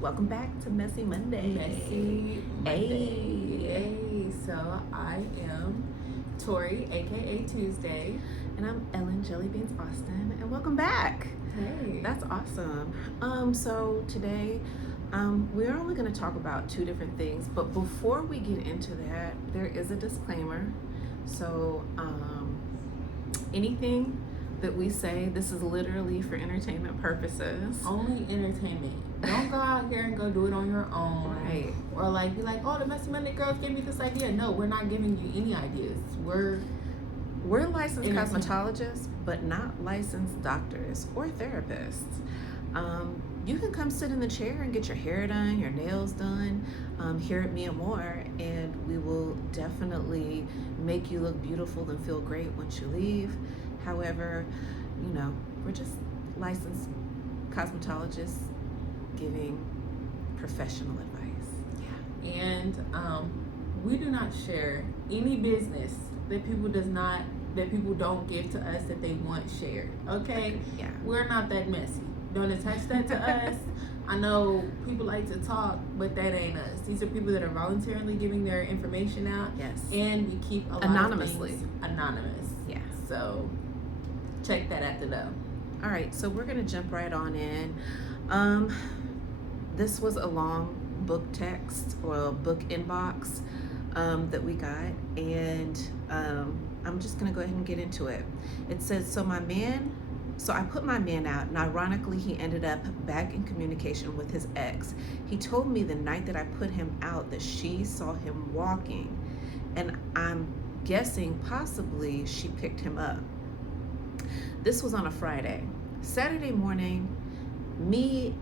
Welcome back to Messy Monday. Messy Monday. Hey, so I am Tori, aka Tuesday. And I'm Ellen Jellybeans Austin, and welcome back. Hey. That's awesome. So today, we're only going to talk about two different things, but before we get into that, there is a disclaimer. So, anything that we say, this is literally for entertainment purposes. Only entertainment. Don't go out here and go do it on your own. Right. Or like be like, oh, the Messy Monday girls gave me this idea. No, we're not giving you any ideas. We're licensed cosmetologists, but not licensed doctors or therapists. You can come sit in the chair and get your hair done, your nails done, here at Mia Moore, and we will definitely make you look beautiful and feel great once you leave. However, we're just licensed cosmetologists giving professional advice. Yeah. And we do not share any business that people don't give to us that they want shared. Okay? Yeah. We're not that messy. Don't attach that to us. I know people like to talk, but that ain't us. These are people that are voluntarily giving their information out. Yes. And we keep a lot anonymously. Of things anonymous. Yeah. So check that at the door. All right, so we're gonna jump right on in. This was a long book text or a book inbox that we got, and I'm just gonna go ahead and get into it. It says, so I put my man out, and ironically, he ended up back in communication with his ex. He told me the night that I put him out that she saw him walking, and I'm guessing possibly she picked him up. This was on a Friday. Saturday morning, me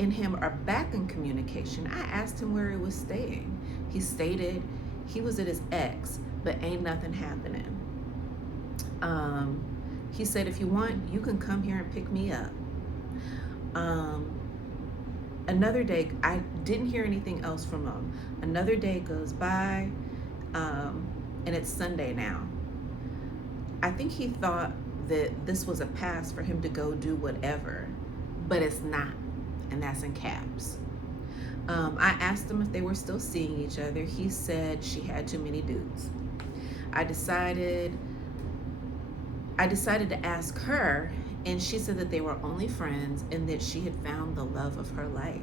and him are back in communication. I asked him where he was staying. He stated he was at his ex, but ain't nothing happening. He said, if you want, you can come here and pick me up. Another day, I didn't hear anything else from him. Another day goes by, and it's Sunday now. I think he thought that this was a pass for him to go do whatever, but it's not, and that's in caps. I asked him if they were still seeing each other. He said she had too many dudes. I decided to ask her, and she said that they were only friends and that she had found the love of her life,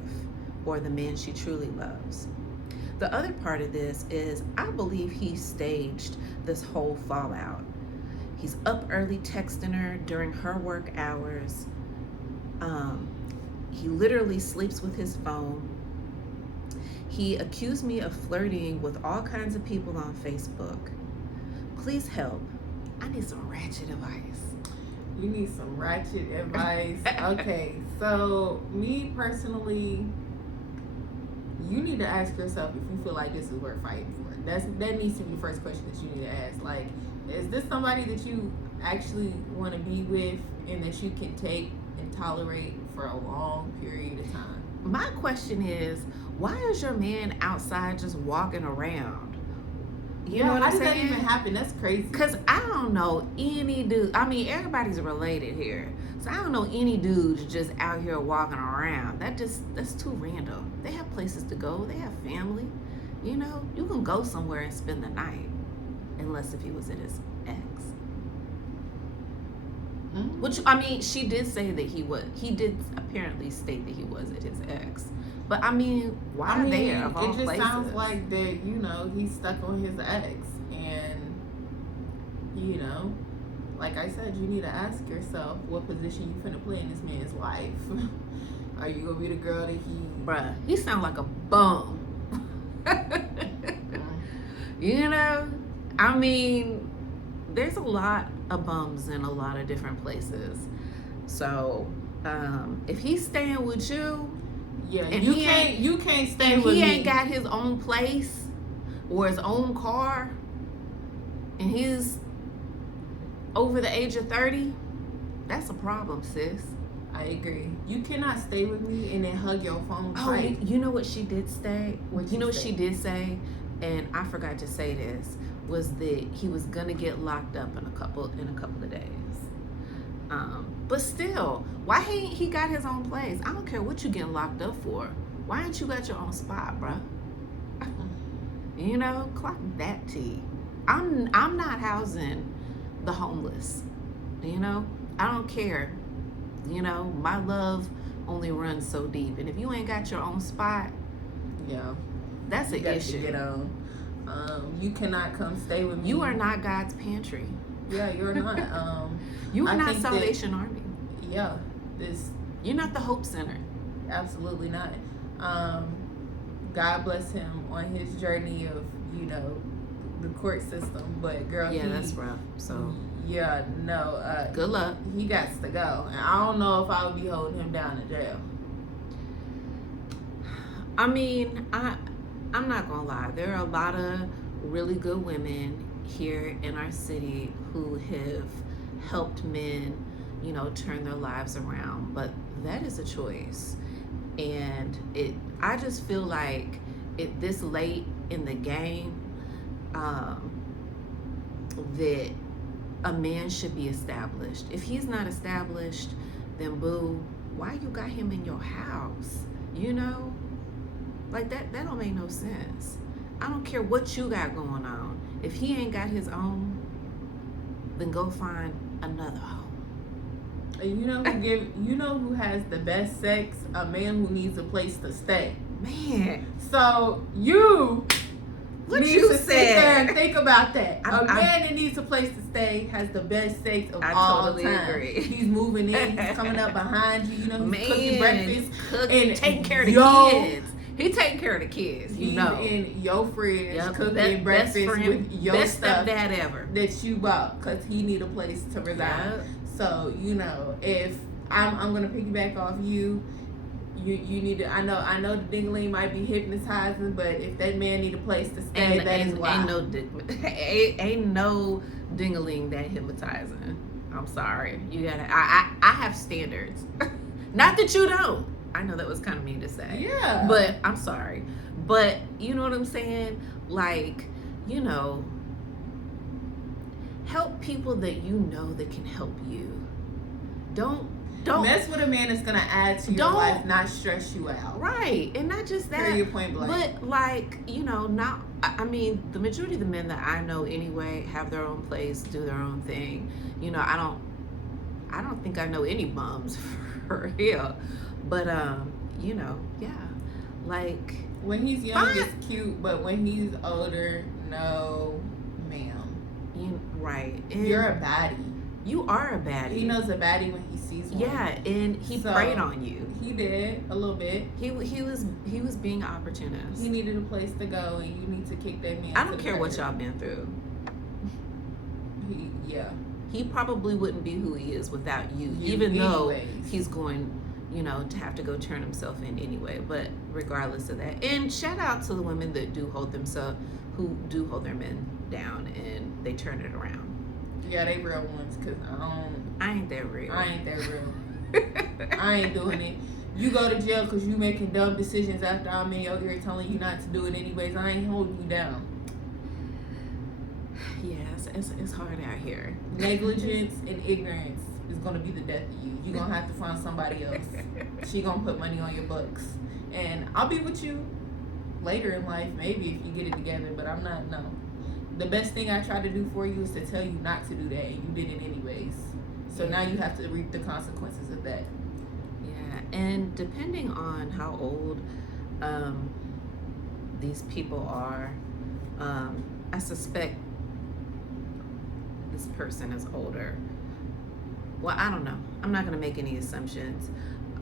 or the man she truly loves. The other part of this is I believe he staged this whole fallout. He's up early texting her during her work hours. He literally sleeps with his phone. He accused me of flirting with all kinds of people on Facebook. Please help. I need some ratchet advice. You need some ratchet advice. Okay, so me personally, you need to ask yourself if you feel like this is worth fighting for. That needs to be the first question that you need to ask. Like, is this somebody that you actually want to be with and that you can take and tolerate for a long period of time? My question is, why is your man outside just walking around? You know what I'm saying? How did that even happen? That's crazy. Because I don't know any dude. I mean, everybody's related here. So I don't know any dudes just out here walking around. That's too random. They have places to go. They have family. You can go somewhere and spend the night. Unless if he was at his ex. Mm-hmm. Which, I mean, she did say that he did apparently state that he was at his ex. But I mean, why there of all places? It just sounds like that, he's stuck on his ex. And, like I said, you need to ask yourself what position you finna play in this man's life. Are you gonna be the girl that Bruh, he sound like a bum. I mean, there's a lot of bums in a lot of different places. So, if he's staying with you, yeah, and you can't stay with me. He ain't got his own place or his own car, and he's over the age of 30. That's a problem, sis. I agree. You cannot stay with me and then hug your phone tight. You know what she did say? What she did say, and I forgot to say this, was that he was gonna get locked up in a couple of days. But still, why he got his own place? I don't care what you getting locked up for. Why ain't you got your own spot, bruh? You know, clock that T. I'm not housing the homeless. You know, I don't care. You know, my love only runs so deep, and if you ain't got your own spot, Yeah, that's you an got to issue. get on. You cannot come stay with me. You are not God's pantry. Yeah, you're not. You are I not think that- Salvation Army. Yeah, this You're not the Hope Center. absolutely not. God bless him on his journey of, you know, the court system. But girl, Yeah, that's rough. So yeah, no. good luck. He got to go, and I don't know if I would be holding him down in jail. I mean, I'm not gonna lie. There are a lot of really good women here in our city who have helped men, you know, turn their lives around. But that is a choice, and I just feel like this late in the game, that a man should be established. If he's not established, then boo, why you got him in your house? You know? Like that don't make no sense. I don't care what you got going on. If he ain't got his own, then go find another home. And you know who has the best sex? A man who needs a place to stay. Man, So you what need you to sit there said. and think about that. I- A man that needs a place to stay has the best sex of I all totally time. agree. He's moving in. He's coming up behind you. You know, he's cooking breakfast. cooking, and taking care of the yo- kids. He taking care of the kids, you He's know. in your fridge Yep, cooking best breakfast friend, with your best stuff stepdad ever. that you bought because he need a place to reside. Yep. So you know, if I'm gonna piggyback off you. You need to. I know the dingling might be hypnotizing, but if that man need a place to stay, that is why. Ain't no dingling that hypnotizing. I'm sorry. You gotta. I have standards. Not that you don't. I know that was kind of mean to say. Yeah. But I'm sorry. But you know what I'm saying? Like, you know, help people that you know that can help you. Don't mess with a man that's gonna add to your Don't- life, not stress you out. right. And not just that. Period, point blank. But like, you know, not I mean, the majority of the men that I know anyway have their own place, do their own thing. You know, I don't think I know any bums for real. But you know, yeah. Like When he's young, Fine. it's cute, but when he's older, no, ma'am. right. And You're a baddie. you are a baddie. He knows a baddie when he sees one. Yeah, and he So- preyed on you. He did a little bit. He was being an opportunist. He needed a place to go, and you need to kick that man. I to don't the care what curb. y'all been through. Yeah. He probably wouldn't be who he is without you, You even though anyways. he's going, you know, to have to go turn himself in anyway. But regardless of that, and shout out to the women that do hold hold their men down and they turn it around. Yeah, they real ones, cause I ain't that real. I ain't that real. I ain't doing it. You go to jail because you making dumb decisions after I'm in your ear telling you not to do it anyways. I ain't holding you down. Yeah, it's hard out here. Negligence and ignorance is gonna be the death of you. You're gonna have to find somebody else. She gonna put money on your books. And I'll be with you later in life, maybe if you get it together, but I'm not, no. The best thing I try to do for you is to tell you not to do that, and you did it anyways. So now you have to reap the consequences of that. Yeah, and depending on how old these people are, I suspect this person is older. Well, I don't know. I'm not going to make any assumptions.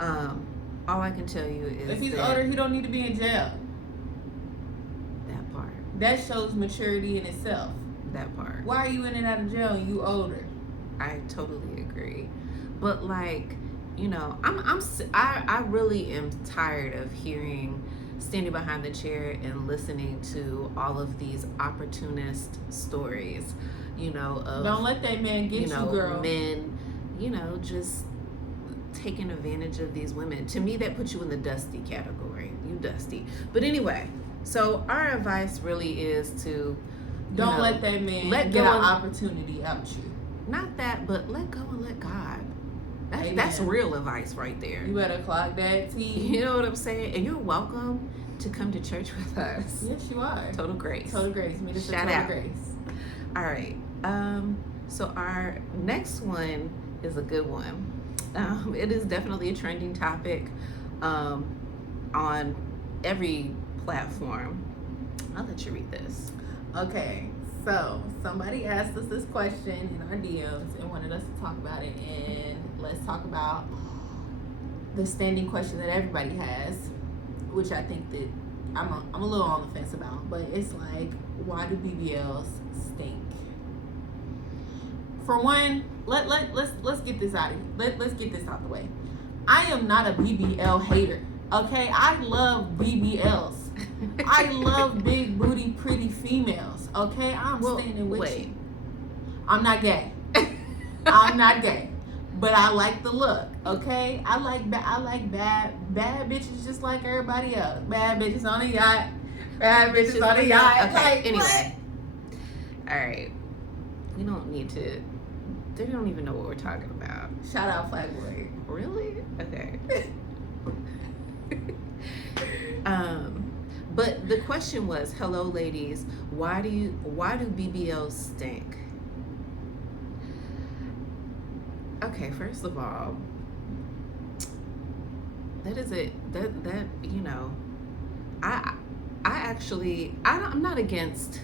All I can tell you is If he's that, older, he don't need to be in jail. that part. That shows maturity in itself. That part. Why are you in and out of jail and you older? I totally agree. But like, you know, I really am tired of standing behind the chair and listening to all of these opportunist stories, you know, of Don't let that man get you, girl. men, you know, just taking advantage of these women. To me, that puts you in the dusty category. You dusty. But anyway, so our advice really is to Don't let that man let get go an and- opportunity out you. not that, but let go and let God. That's real advice right there. You better clock that T. You know what I'm saying? And you're welcome to come to church with us. Yes, you are. Total Grace. Total Grace. Meet us at Shout Total out. Grace. All right. So our next one is a good one. It is definitely a trending topic on every platform. I'll let you read this. Okay, so somebody asked us this question in our DMs and wanted us to talk about it, and let's talk about the standing question that everybody has, which I think that I'm a little on the fence about, but it's like, why do BBLs stink? For one, let's get this out of here. Let's get this out the way. I am not a BBL hater. Okay, I love BBLs. I love big booty, pretty females. Okay, I'm standing with you. I'm not gay. I'm not gay, but I like the look. Okay, I like bad bitches just like everybody else. Bad bitches on a yacht. Bad bitches on a yacht. Okay. Like, anyway, all right. We don't need to. They don't even know what we're talking about. Shout out Flatboy. Really? Okay. But the question was, hello ladies, why do BBLs stink? Okay, first of all, I'm not against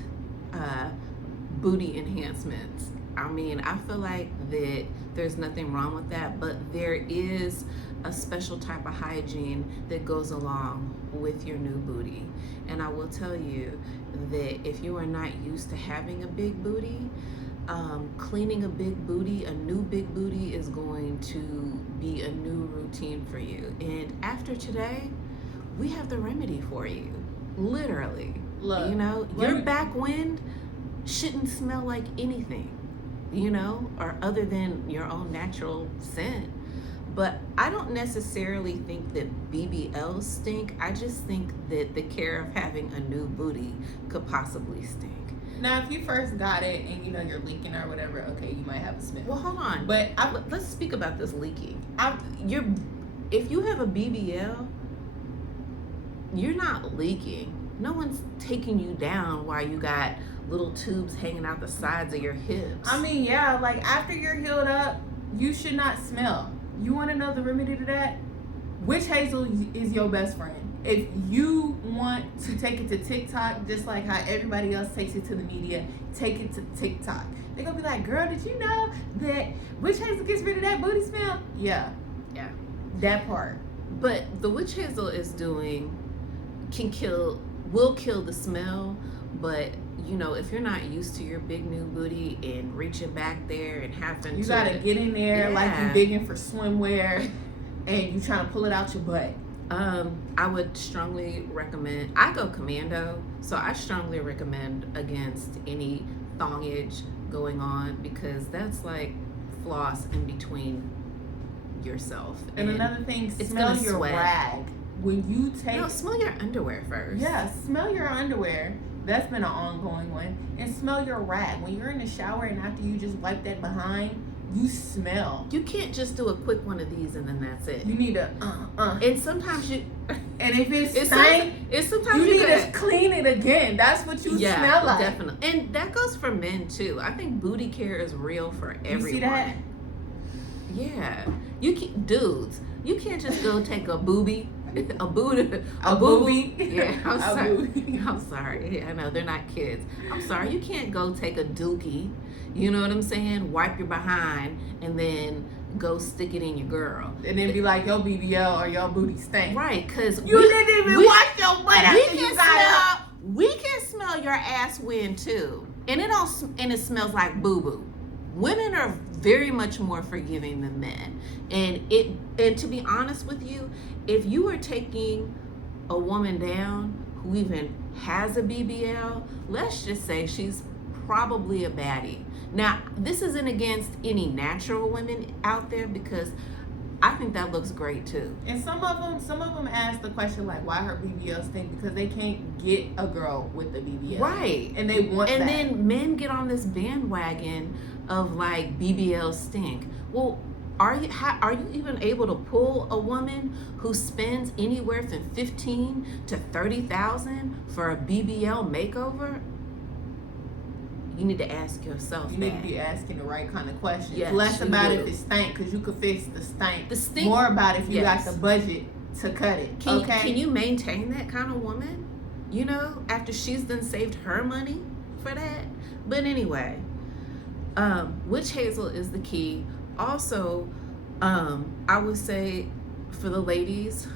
booty enhancements. I mean, I feel like that there's nothing wrong with that, but there is a special type of hygiene that goes along with your new booty. And I will tell you that if you are not used to having a big booty, cleaning a new big booty is going to be a new routine for you. And after today, we have the remedy for you. Literally. Look, your back wind shouldn't smell like anything, or other than your own natural scent. But I don't necessarily think that BBLs stink. I just think that the care of having a new booty could possibly stink. Now, if you first got it and you're leaking or whatever, okay, you might have a smell. Well, hold on. But let's speak about this leaking. If you have a BBL, you're not leaking. No one's taking you down while you got little tubes hanging out the sides of your hips. I mean, yeah, like after you're healed up, you should not smell. You want to know the remedy to that? Witch hazel is your best friend. If you want to take it to TikTok, just like how everybody else takes it to the media, take it to TikTok. They're going to be like, girl, did you know that witch hazel gets rid of that booty smell? Yeah. That part. But the witch hazel will kill the smell, but if you're not used to your big new booty and reaching back there and having you gotta get in there like you're digging for swimwear and you trying to pull it out your butt. I would strongly recommend, I go commando, so I strongly recommend against any thongage going on, because that's like floss in between yourself. And another thing, smell your rag. When you smell your underwear first. Yeah, smell your underwear. That's been an ongoing one. And smell your rag. When you're in the shower and after you just wipe that behind, you smell. You can't just do a quick one of these and then that's it. You need to And sometimes you and if it's stank, sometimes you need to clean it again. That's what you smell like. Definitely. And that goes for men too. I think booty care is real for everyone. You see that? Yeah. Dudes, you can't just go take a boobie. A boobie. Yeah, I'm sorry. I know they're not kids. I'm sorry. You can't go take a dookie. You know what I'm saying? Wipe your behind and then go stick it in your girl. And then be like, your BBL or your booty stink. Right, because you didn't even wash your butt after you got up. We can smell your ass wind too, and it smells like boo boo. Women are very much more forgiving than men, and to be honest with you, if you are taking a woman down who even has a BBL, let's just say she's probably a baddie. Now, this isn't against any natural women out there, because I think that looks great too. And some of them ask the question like, why her BBL stink? Because they can't get a girl with the BBL. Right. And they want that. And then men get on this bandwagon of like BBL stink. Well, Are you even able to pull a woman who spends anywhere from 15 to 30,000 for a BBL makeover? You need to ask yourself You that. need to be asking the right kind of questions. Yes, Less you about do. if it stank, because you could fix the stank. The stink. More about if you Yes. got the budget to cut it. Can you maintain that kind of woman? You know, after she's done saved her money for that. But anyway, witch hazel is the key. Also, I would say for the ladies,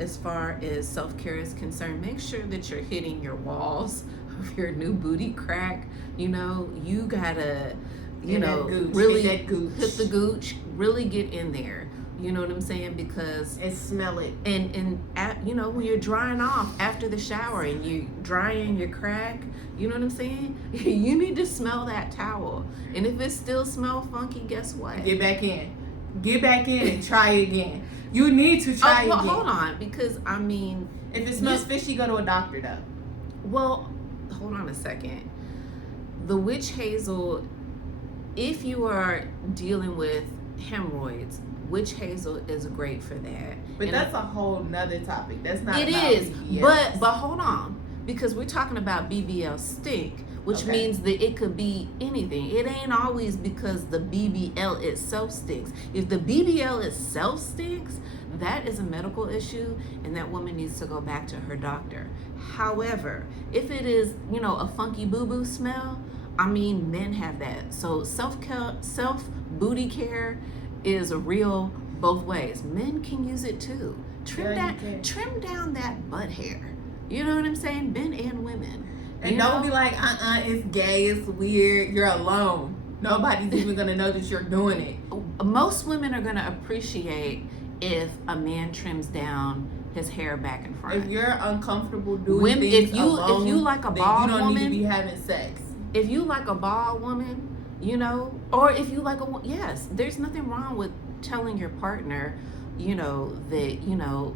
as far as self-care is concerned, make sure that you're hitting your walls of your new booty crack. You know, you gotta, really hit that gooch. hit the gooch, really get in there. You know what I'm saying? Because And smell it. and when you're drying off after the shower and you drying your crack, you know what I'm saying? You need to smell that towel. And if it still smells funky, guess what? Get back in. Get back in and try again. You need to try well, again. hold on, because I mean, If it smells fishy, go to a doctor though. well, hold on a second. The witch hazel, if you are dealing with hemorrhoids, witch hazel is great for that. But And that's a whole nother topic. That's not It about is, BBLs. but hold on, because we're talking about BBL stink, which Okay. means that it could be anything. It ain't always because the BBL itself stinks. If the BBL itself stinks, that is a medical issue, and that woman needs to go back to her doctor. However, if it is, a funky boo-boo smell, I mean, men have that. So self-care, booty care is a real both ways. Men can use it too. Yeah, you can. Trim down that butt hair. You know what I'm saying? Men and women. And don't be like, it's gay, it's weird, you're alone. Nobody's even gonna know that you're doing it. Most women are gonna appreciate if a man trims down his hair back and front. If you're uncomfortable doing Women, things if you like a then bald you don't woman, need to be having sex. if you like a bald woman, or if you like yes, there's nothing wrong with telling your partner, that,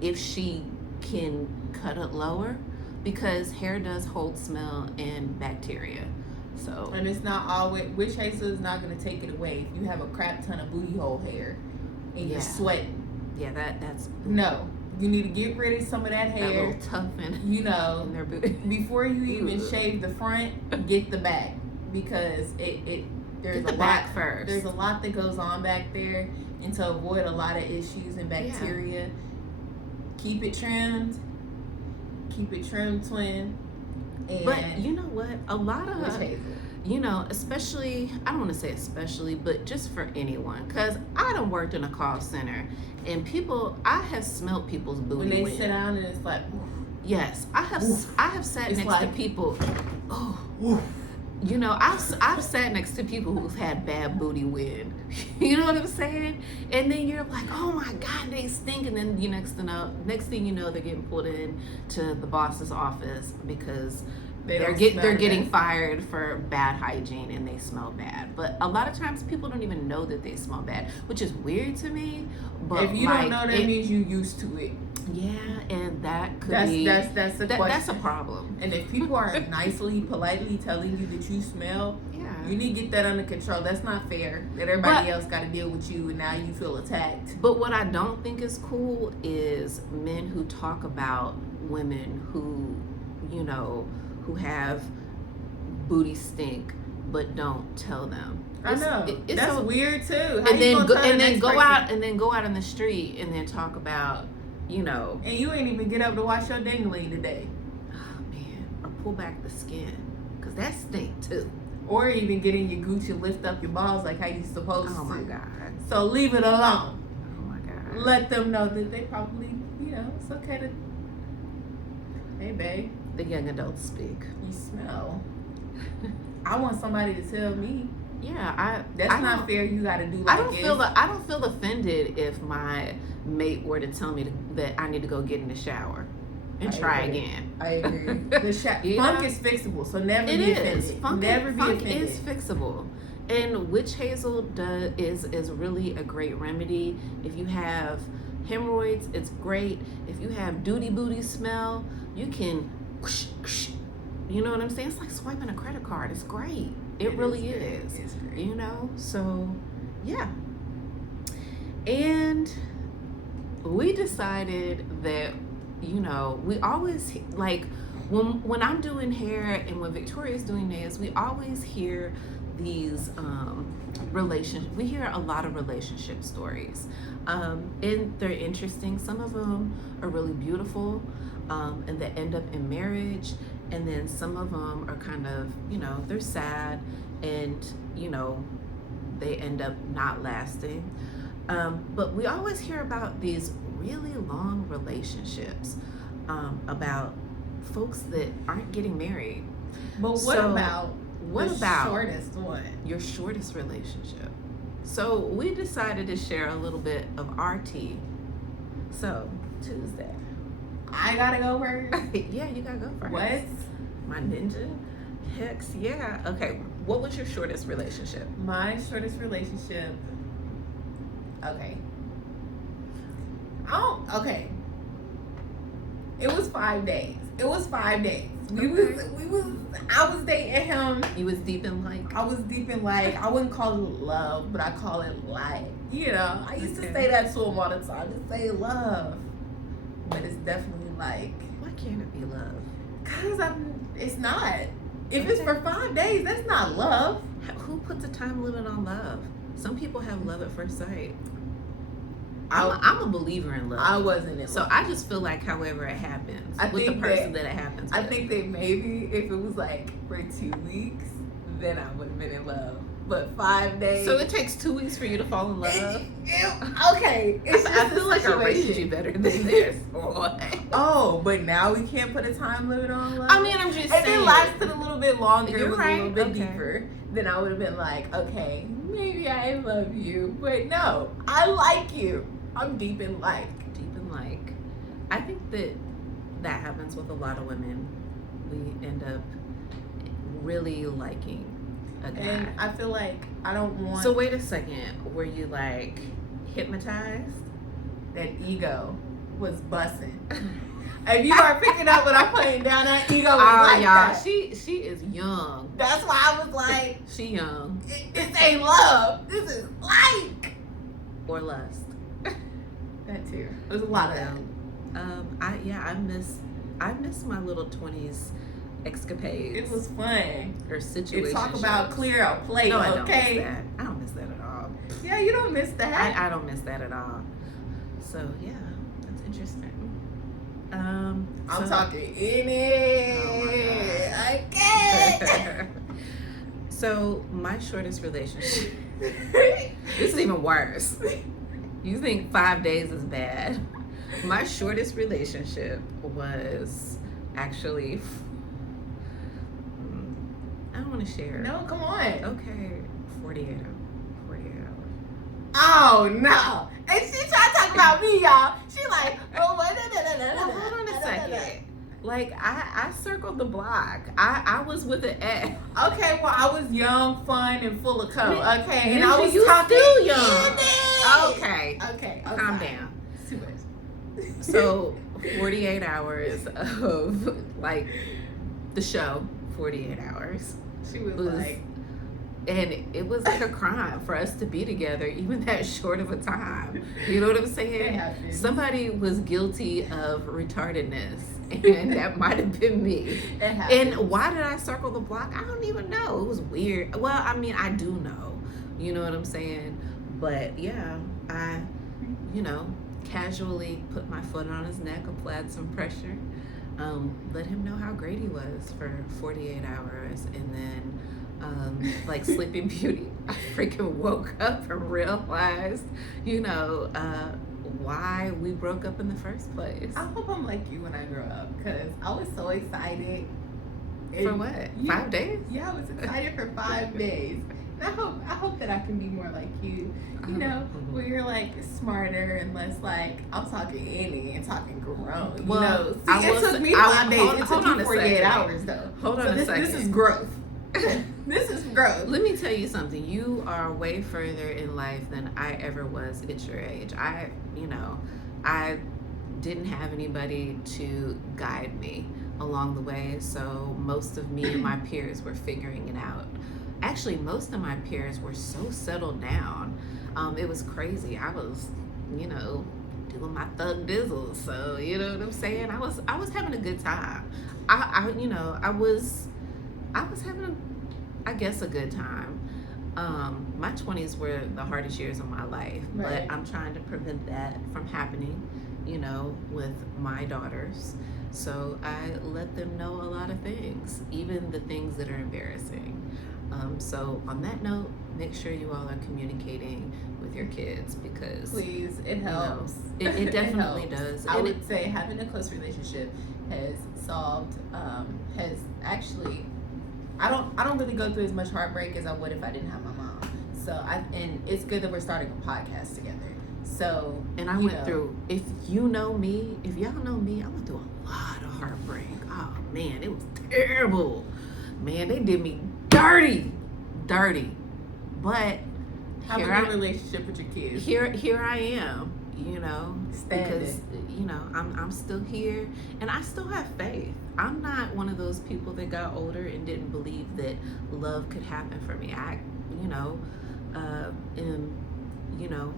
if she can cut it lower, because hair does hold smell and bacteria. So, And it's not always, witch hazel is not gonna take it away if you have a crap ton of booty hole hair and you're Yeah. sweating. yeah, that's No. You need to get rid of some of that that hair. little tough in In their booty. before you even Ugh. shave the front, get the back, because there's Get the a back lot first. There's a lot that goes on back there, and to avoid a lot of issues and bacteria, keep it trimmed. Keep it trimmed, twin. And But you know what? A lot of witch hazel. especially, I don't want to say especially, but just for anyone, because I done worked in a call center, and I have smelled people's booty When they wind. sit down and it's like, Yes, I have. Oof. I have sat It's next like- to people. Oh, oof. I've sat next to people who've had bad booty wind. You know what I'm saying? And then you're like, oh my God, they stink. And then next thing you know, they're getting pulled in to the boss's office because they're getting fired for bad hygiene and they smell bad. But a lot of times people don't even know that they smell bad, which is weird to me. But If you don't know, that means you used to it. Yeah, and that could That's be the question. that's a problem. And if people are politely telling you that you smell, Yeah. you need to get that under control. That's not fair. That everybody else got to deal with you, and now you feel attacked. But what I don't think is cool is men who talk about women who, who have booty stink, but don't tell them. I know. It's That's so weird too. How And you then gonna go, tell the and then next go person? out and then go out in the street and then talk about, And you ain't even get up to wash your dingling today, oh man, or pull back the skin, cause that stink too. or even get in your Gucci and lift up your balls like how you supposed to. Oh my God. So leave it alone. Oh my God. Let them know that they probably, it's okay to. Hey, babe, The young adults speak. you smell. I want somebody to tell me. Yeah, That's I not don't- fair. You got to do like I don't this. feel offended if my mate were to tell me that I need to go get in the shower and I try agree. again. I agree. The You funk know? is fixable, so never It be is. offended. Funk, Never be funk offended. is fixable. And witch hazel is really a great remedy. If you have hemorrhoids, it's great. If you have duty booty smell, you can, you know what I'm saying? It's like swiping a credit card. It's great. It really great. is. It's great. So yeah, And we decided that, you know, we always, like, when I'm doing hair and when Victoria's doing nails, we always hear these we hear a lot of relationship stories, and they're interesting. Some of them are really beautiful, and they end up in marriage, and then some of them are kind of, you know, they're sad, and, you know, they end up not lasting. But we always hear about these really long relationships, about folks that aren't getting married. But what So, about What the about shortest one? your shortest relationship? So we decided to share a little bit of our tea. So Tuesday. I gotta go first. Yeah, you gotta go first. What? My ninja? Hex, yeah. Okay, what was your shortest relationship? My shortest relationship. Okay. Okay. It was 5 days. I was dating him. You was deep in like. I was deep in like, I wouldn't call it love, but I call it like, you know, I used to say that to him all the time. Just say love. But it's definitely like, Why can't it be love? it's not. If it's for 5 days, that's not love. Who puts a time limit on love? Some people have love at first sight. I I'm a believer in love. wasn't in So love. I just feel like however it happens I with the think person that it happens with. I think that maybe if it was like for 2 weeks, then I would have been in love. But 5 days. So it takes 2 weeks for you to fall in love? Okay. It's I just feel a like I rated situation. you better than this. Boy. Oh, but now we can't put a time limit on love? I mean, I'm just If saying. it lasted a little bit longer, You're it was right, a little bit okay. deeper, then I would have been like, okay, maybe I love you. But no, I like you. I'm deep in like. Deep in like. I think that happens with a lot of women. We end up really liking a guy. And I feel like I don't want So wait a second. Were you like hypnotized? that ego was bussing. If you are picking up what I'm putting down, that ego was like y'all. that. She is young. That's why I was like, She young. this ain't love. This is like. Or lust. That too. There's a lot of that. I miss my little 20s escapades. It was fun. Or situations. It talk about clear a plate, No, I don't okay? miss that. I don't miss that at all. Yeah, you don't miss that. I don't miss that at all. So yeah, that's interesting. I'm so- talking in it. Oh Okay. So my shortest relationship. This is even worse. You think 5 days is bad? My shortest relationship was actually. I don't want to share. No, come on. Okay, 48 hours. 48 hours. Oh no. And she trying to talk about me, y'all. She like, oh, Well, hold on a second. Like I circled the block. I was with an ex. Okay, well, I was young, fun, and full of co. Okay, and Ninja, I was you talking still young. in it. Okay. Okay. I'm Calm sorry. down. It's too much. So 48 hours of like the show. 48 hours. She was was- like, And it was like a crime for us to be together, even that short of a time. You know what I'm it saying? happened. Somebody was guilty of retardedness, and that might have been me. It happened. And why did I circle the block? I don't even know. It was weird. Well, I mean, I do know. You know what I'm saying? But yeah, I, casually put my foot on his neck, applied some pressure, let him know how great he was for 48 hours, and then like Sleeping Beauty, I freaking woke up and realized, why we broke up in the first place. I hope I'm like you when I grow up, because I was so excited. For what? 5 days? Yeah, I was excited for 5 days. And I hope that I can be more like you. You know, where you're like smarter and less like, I'm talking Annie and talking grown. You Well, know, I see, it will took say- me I 5 will- days. hold- It took hold on you a 48 second. hours though. Hold on So a this second. is growth. This is growth. Let me tell you something. You are way further in life than I ever was at your age. I didn't have anybody to guide me along the way, so most of me and my peers were figuring it out. Actually, most of my peers were so settled down. It was crazy. I was, you know, doing my thug dizzle. So, you know what I'm saying? I was having a good time. You know, I was having, I guess, a good time. My 20s were the hardest years of my life, Right. but I'm trying to prevent that from happening, you know, with my daughters. So I let them know a lot of things, even the things that are embarrassing. So on that note, make sure you all are communicating with your kids because Please, it you know, helps. it definitely helps. does. I And would say having a close relationship has solved, has actually, I don't really go through as much heartbreak as I would if I didn't have my mom. So and it's good that we're starting a podcast together. So And I you went know, through, if you know me, if y'all know me, I went through a lot of heartbreak. Oh man, it was terrible. Man, they did me dirty. But have a here good relationship with your kids. here I am, you know, Standing. because you know, I'm still here and I still have faith. I'm not one of those people that got older and didn't believe that love could happen for me. I, you know, am, you know,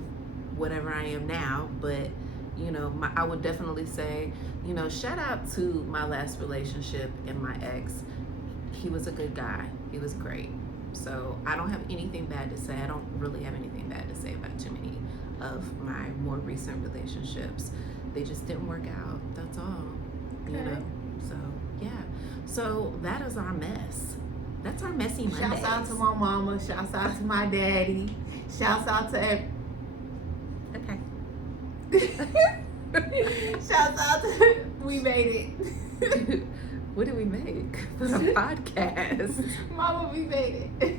whatever I am now, but you know, I would definitely say, you know, shout out to my last relationship and my ex. He was a good guy. He was great. So I don't have anything bad to say. I don't really have anything bad to say about too many of my more recent relationships. They just didn't work out. That's all. You Okay. know. So yeah. So that is our mess. That's our messy Mondays. Shouts out to my mama. Shouts out to my daddy. Shouts out to Okay. shouts out to we made it. What did we make for the podcast? Mama, we made it.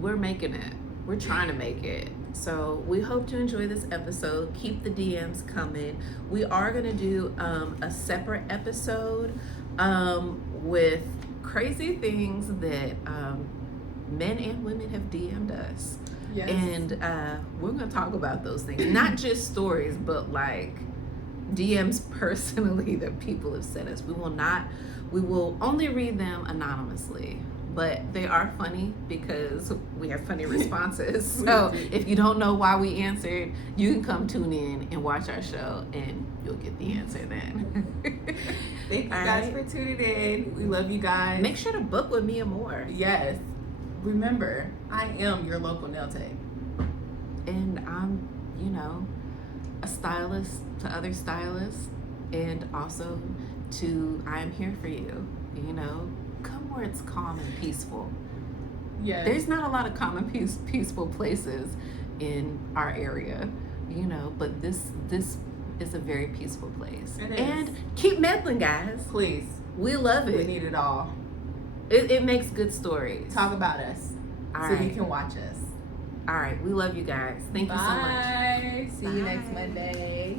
We're making it. We're trying to make it. So we hope to enjoy this episode. Keep the DMs coming. We are going to do a separate episode with crazy things that men and women have DM'd us. Yes. And we're going to talk about those things. Not just stories, but like DMs personally that people have sent us. We will only read them anonymously, but they are funny because we have funny responses. So if you don't know why we answered, you can come tune in and watch our show and you'll get the answer then. Thank you All guys right. for tuning in. We love you guys. Make sure to book with Mia Moore. Yes. Remember, I am your local nail tech. And I'm, you know, a stylist to other stylists, and also to I am here for you. You know, come where it's calm and peaceful. Yes. There's not a lot of calm and peaceful places in our area, you know, but this is a very peaceful place. It is. And keep meddling, guys. Please. We love We it. need it all. It makes good stories. Talk about us. All so you right. can watch us. All right. We love you guys. Thank you so much. Bye. See you next Bye. Monday.